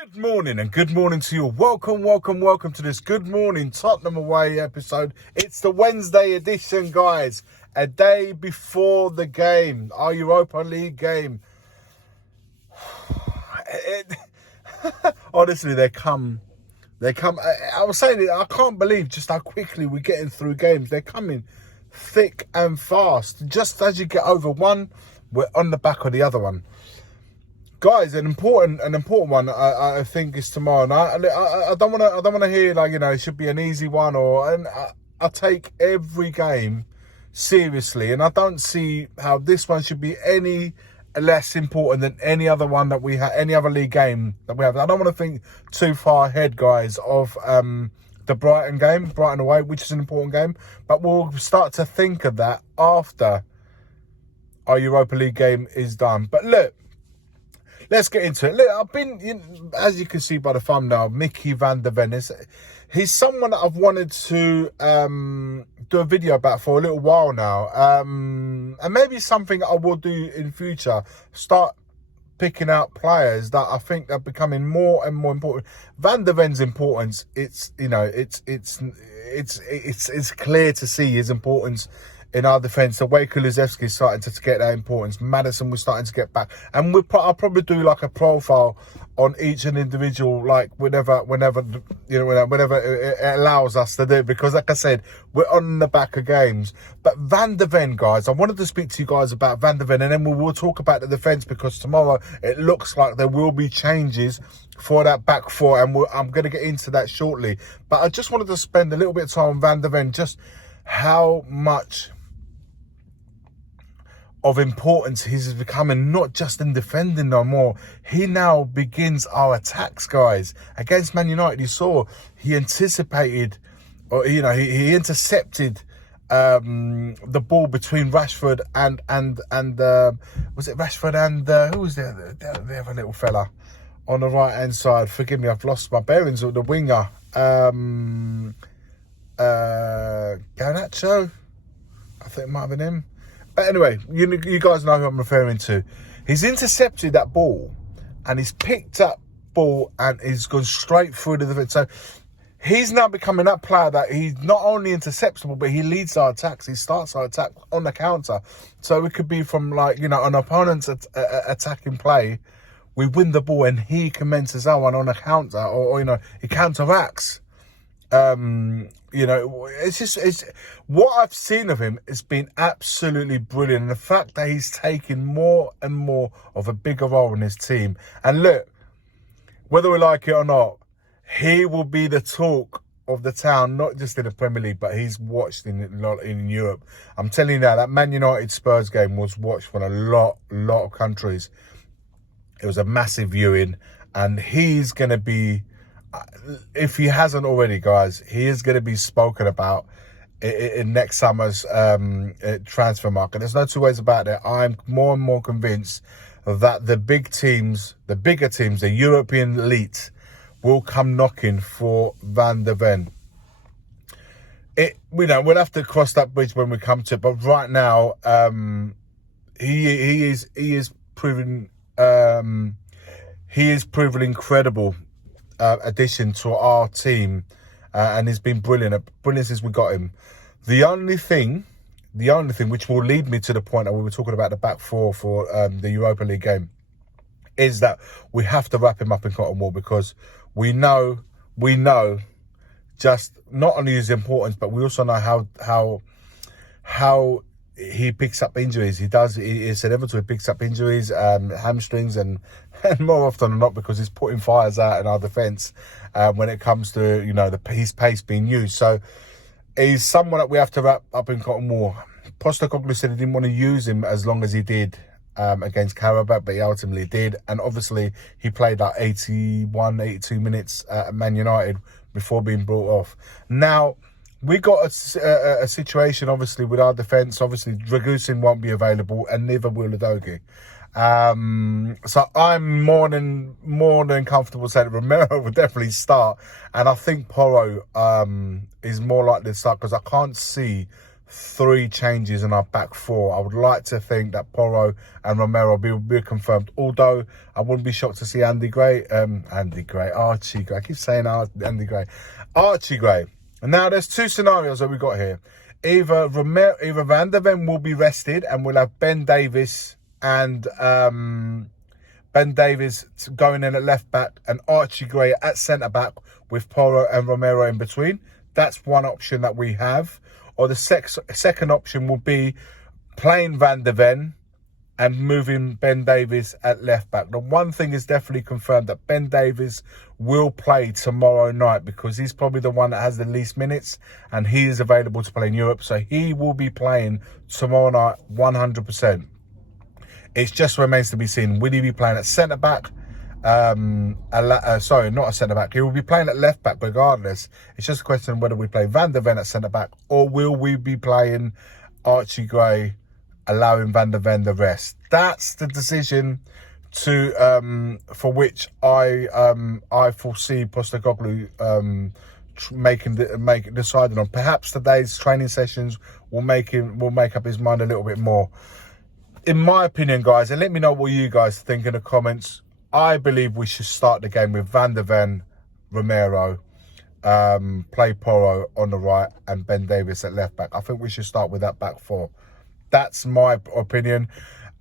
Good morning and good morning to you. Welcome to this Good Morning Tottenham Away episode. It's the Wednesday edition, guys. A day before the game, our Europa League game. Honestly, they come. I was saying it, I can't believe just how quickly we're getting through games. They're coming thick and fast. Just as you get over one, we're on the back of the other one. Guys, an important one. I think is tomorrow. And I don't want to hear like it should be an easy one I take every game seriously, and I don't see how this one should be any less important than any other one that we have, any other league game that we have. I don't want to think too far ahead, guys, of the Brighton away, which is an important game, but we'll start to think of that after our Europa League game is done. But look. Let's get into it. Look, I've been, as you can see by the thumbnail, Micky van der Ven. He's someone that I've wanted to do a video about for a little while now. And maybe something I will do in future. Start picking out players that I think are becoming more and more important. Van der Ven's importance, it's clear to see his importance in our defence. The way Kulusevski is starting to get that importance. Maddison was starting to get back. And I'll probably do like a profile on each and individual, like whenever it allows us to do it. Because like I said, we're on the back of games. But Van der Ven, guys, I wanted to speak to you guys about Van der Ven, and then we'll talk about the defence, because tomorrow it looks like there will be changes for that back four, and I'm going to get into that shortly. But I just wanted to spend a little bit of time on Van der Ven, just how much of importance he's becoming, not just in defending no more. He now begins our attacks, guys. Against Man United, you saw he anticipated, or he intercepted the ball between Rashford and was it Rashford and who was there? The other little fella on the right hand side. Forgive me, I've lost my bearings with the winger. Garnacho, I think it might have been him. But anyway, you guys know who I'm referring to. He's intercepted that ball, and he's picked up ball and he's gone straight through the defence. So he's now becoming that player that he's not only intercepts the ball, but he leads our attacks. He starts our attack on the counter. So it could be from an opponent's attacking play. We win the ball and he commences our one on a counter, or he counteracts. It's what I've seen of him has been absolutely brilliant. And the fact that he's taking more and more of a bigger role in his team. And look, whether we like it or not, he will be the talk of the town, not just in the Premier League, but he's watched in Europe. I'm telling you now, that Man United Spurs game was watched from a lot of countries. It was a massive viewing, and he's going to be, if he hasn't already, guys, he is going to be spoken about in next summer's transfer market. There's no two ways about it. I'm more and more convinced that the bigger teams, the European elite, will come knocking for Van der Ven. We'll have to cross that bridge when we come to it. But right now, he is proving incredible addition to our team, and he's been brilliant since we got him. The only thing which will lead me to the point that we were talking about the back four for the Europa League game, is that we have to wrap him up in cotton wool, because we know just not only his importance, but we also know how he picks up injuries. It's inevitable. He picks up injuries, hamstrings, and more often than not, because he's putting fires out in our defence when it comes to his pace being used. So he's someone that we have to wrap up in cotton wool. Postecoglou said he didn't want to use him as long as he did against Karabakh, but he ultimately did. And obviously he played like 81, 82 minutes at Man United before being brought off. Now, we got a situation, obviously, with our defence. Obviously, Dragusin won't be available, and neither will Udogie. So I'm more than comfortable saying that Romero will definitely start, and I think Porro is more likely to start, because I can't see 3 changes in our back 4. I would like to think that Porro and Romero will be confirmed. Although I wouldn't be shocked to see Archie Gray. I keep saying Andy Gray. Archie Gray. And now there's 2 scenarios that we got here. Either Van der Ven will be rested and we'll have Ben Davies and Ben Davies going in at left back and Archie Gray at centre back with Porro and Romero in between. That's one option that we have. Or the second option will be playing Van der Ven and moving Ben Davies at left back. The one thing is definitely confirmed that Ben Davies will play tomorrow night because he's probably the one that has the least minutes and he is available to play in Europe. So he will be playing tomorrow night 100%. It just remains to be seen. Will he be playing at centre-back? Sorry, not a centre-back. He will be playing at left-back regardless. It's just a question of whether we play Van der Ven at centre-back or will we be playing Archie Gray, allowing Van der Ven the rest. That's the decision for which I foresee Postecoglou deciding on. Perhaps today's training sessions will make up his mind a little bit more. In my opinion, guys, and let me know what you guys think in the comments. I believe we should start the game with Van der Ven, Romero, play Porro on the right and Ben Davies at left back. I think we should start with that back 4. That's my opinion.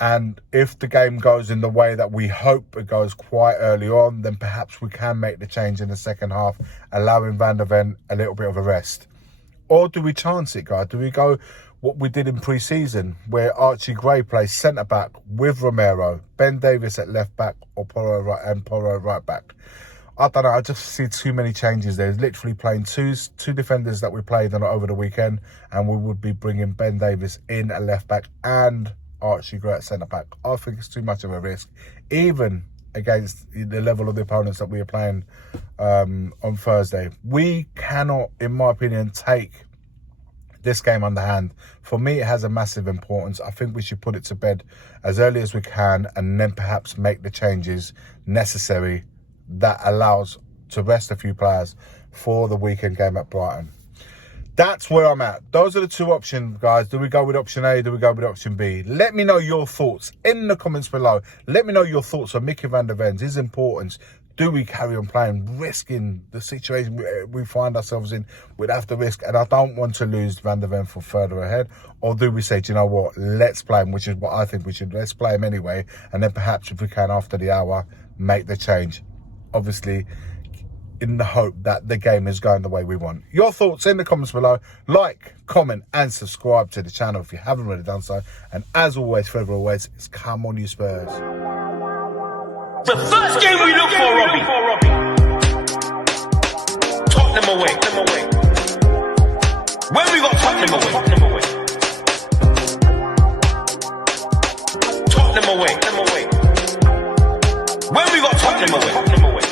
And if the game goes in the way that we hope it goes quite early on, then perhaps we can make the change in the second half, allowing Van der Ven a little bit of a rest. Or do we chance it, guys? Do we go what we did in pre-season, where Archie Gray plays centre-back with Romero, Ben Davies at left-back, or Porro right back? I don't know. I just see too many changes there. He's literally playing two defenders that we played on over the weekend, and we would be bringing Ben Davies in at left-back and Archie Gray at centre-back. I think it's too much of a risk, even against the level of the opponents that we are playing on Thursday. We cannot, in my opinion, take this game underhand. For me, it has a massive importance. I think we should put it to bed as early as we can and then perhaps make the changes necessary that allows to rest a few players for the weekend game at Brighton. That's where I'm at. Those are the 2 options, guys. Do we go with option A? Do we go with option B? Let me know your thoughts in the comments below. Let me know your thoughts on Micky van der Ven's, his importance. Do we carry on playing, risking the situation we find ourselves in? We'd have to risk, and I don't want to lose Van der Ven for further ahead. Or do we say, do you know what, let's play him, which is what I think we should. Let's play him anyway, and then perhaps if we can, after the hour, make the change. Obviously, in the hope that the game is going the way we want. Your thoughts in the comments below. Like, comment, and subscribe to the channel if you haven't already done so. And as always, forever always, it's come on you Spurs. The first game we look for, Robbie. Tottenham away. When we got Tottenham away. Tottenham away. When we got Tottenham away.